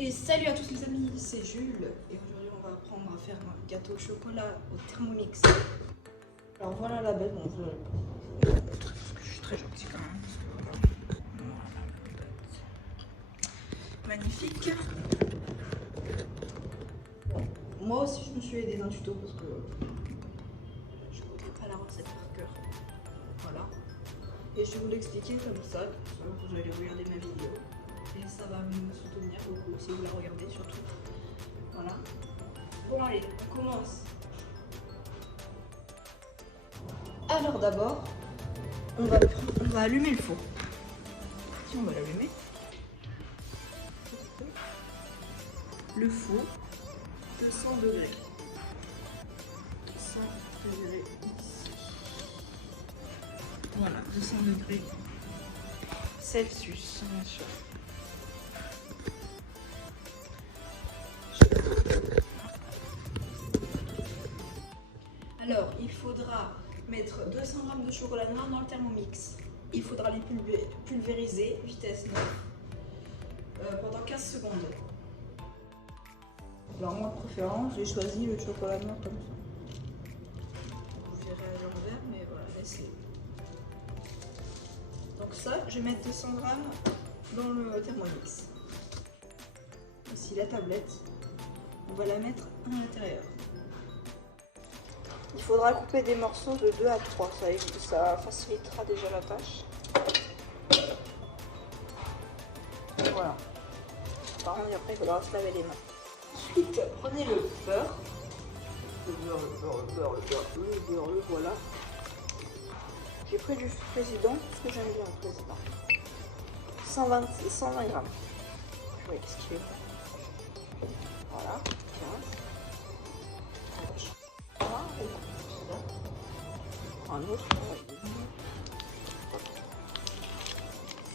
Et salut à tous les amis, c'est Jules et aujourd'hui on va apprendre à faire un gâteau au chocolat au Thermomix. Alors voilà la bête, bon, je suis très gentille quand même. Voilà la bête. Magnifique. Bon, moi aussi je me suis aidée d'un tuto parce que je ne connais pas la recette par cœur. Voilà. Et je vais vous l'expliquer comme ça vous allez regarder ma vidéo. Et ça va me soutenir beaucoup si vous la regardez surtout. Voilà. Bon allez, on commence. Alors d'abord, on va allumer le four. Si on va l'allumer. Le four, 200 degrés. 200 degrés ici. Voilà, 200 degrés Celsius, bien sûr. Alors, il faudra mettre 200 g de chocolat noir dans le Thermomix. Il faudra les pulvériser, vitesse 9, pendant 15 secondes. Alors moi, de préférence, j'ai choisi le chocolat noir comme ça. Vous verrez à l'envers, mais voilà, laissez. Donc ça, je vais mettre 200 g dans le Thermomix. Ici, la tablette, on va la mettre à l'intérieur. Il faudra couper des morceaux de 2 à 3, ça facilitera déjà la tâche. Voilà. Par contre, après, il faudra se laver les mains. Ensuite, prenez le beurre. Le voilà. J'ai pris du président, parce que j'aime bien le président. 120 grammes. Oui, excusez-moi. Voilà, 15. Un autre,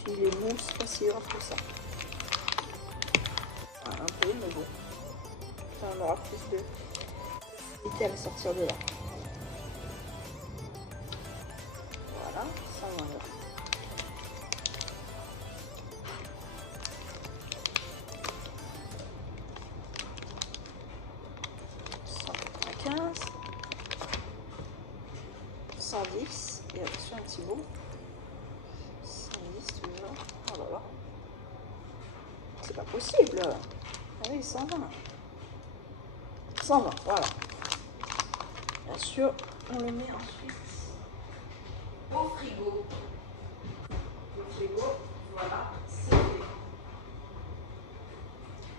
s'il est bon, c'est pas si grave que ça. Un peu, mais bon. Ça, on aura plus de facilité à le sortir de là. Voilà, 120 grammes. $195. 110, et attention un petit bout. 110 toujours. Oh là là. C'est pas possible. Ah oui, 120. 120, voilà. Bien sûr, on le met ensuite au frigo. Au frigo, voilà, c'est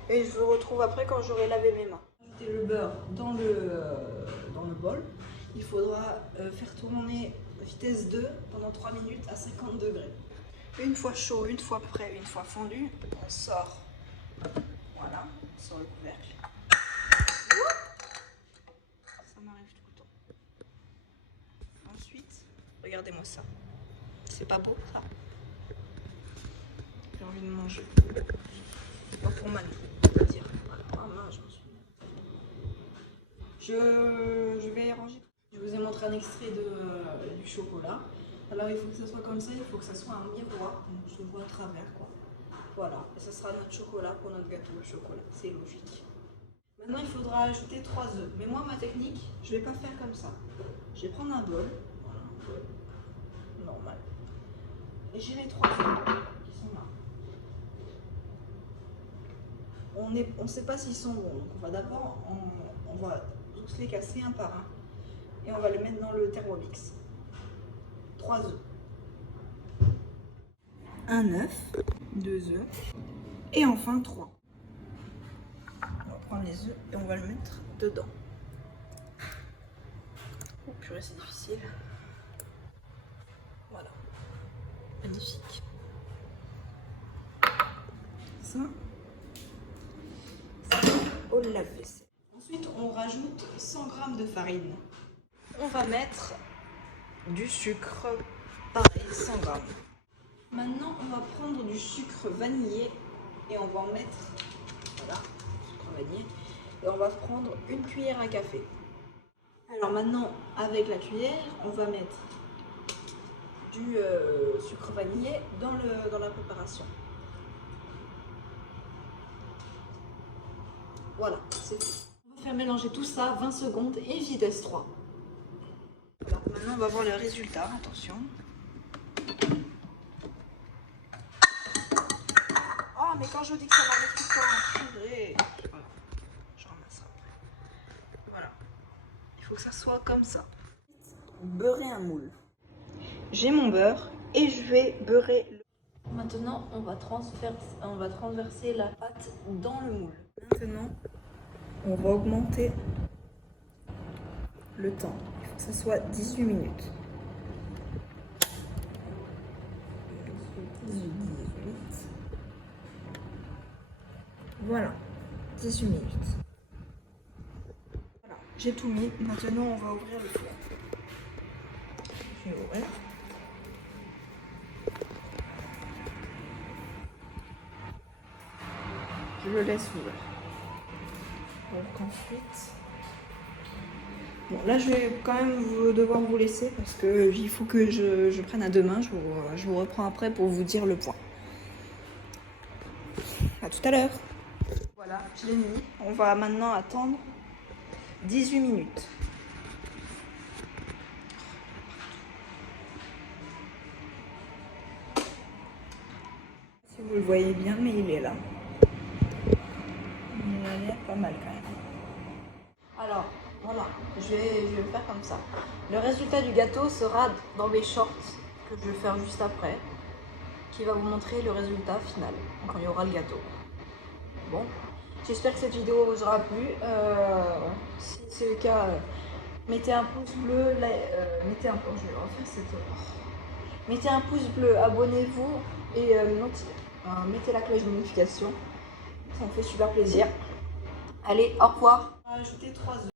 fait. Et je vous retrouve après quand j'aurai lavé mes mains. Ajouter le beurre dans le bol. Il faudra faire tourner vitesse 2 pendant 3 minutes à 50 degrés. Une fois chaud, une fois prêt, une fois fondu, on sort. Voilà, on sort le couvercle. Ça m'arrive tout le temps. Ensuite, regardez-moi ça. C'est pas beau ça? J'ai envie de manger. Pas pour Manu, on va dire. Voilà, ah mince, je m'en souviens. Je vais ranger. Je vous ai montré un extrait du chocolat. Alors il faut que ça soit comme ça, il faut que ça soit un miroir, donc je vois à travers quoi. Voilà, et ça sera notre chocolat pour notre gâteau au chocolat, c'est logique. Maintenant il faudra ajouter 3 œufs, mais moi ma technique, je vais pas faire comme ça. Je vais prendre un bol, voilà, un bol normal, et j'ai les 3 œufs qui sont là. On ne sait pas s'ils sont bons, donc on va d'abord, on va tous les casser un par un. Et on va le mettre dans le Thermomix. 3 œufs. Un œuf, 2 œufs, et enfin 3. On va prendre les œufs et on va le mettre dedans. Oh purée, c'est difficile. Voilà. Magnifique. Ça au lave-vaisselle. Ensuite, on rajoute 100 g de farine. On va mettre du sucre, pareil, 100 g. Maintenant, on va prendre du sucre vanillé et on va en mettre, voilà, sucre vanillé, et on va prendre une cuillère à café. Alors maintenant, avec la cuillère, on va mettre du sucre vanillé dans la préparation. Voilà, c'est fait. On va faire mélanger tout ça 20 secondes et vitesse 3. Voilà, maintenant on va voir le résultat, attention. Oh, mais quand je dis que ça m'enlève tout le temps, purée. Voilà, je ramasse après. Voilà, il faut que ça soit comme ça. Beurrer un moule. J'ai mon beurre et je vais beurrer le... Maintenant, on va transverser la pâte dans le moule. Maintenant, on va augmenter le temps. Il faut que ça soit 18 minutes. 18. Voilà, 18 minutes. Voilà, j'ai tout mis. Maintenant, on va ouvrir le four. Je vais ouvrir. Je le laisse ouvert. Donc ensuite... Bon, là, je vais quand même devoir vous laisser parce que il faut que je prenne à deux mains. Je vous reprends après pour vous dire le point. À tout à l'heure. Voilà, je l'ai mis. On va maintenant attendre 18 minutes. Si vous le voyez bien, mais il est là. Il a l'air pas mal quand même. Alors, voilà, je vais le faire comme ça. Le résultat du gâteau sera dans mes shorts que je vais faire juste après, qui va vous montrer le résultat final, quand il y aura le gâteau. Bon, j'espère que cette vidéo vous aura plu. Si c'est le cas, mettez un pouce bleu, mettez un pouce bleu, abonnez-vous et mettez la cloche de notification. Ça me fait super plaisir. Allez, au revoir. On va ajouter 3 œufs.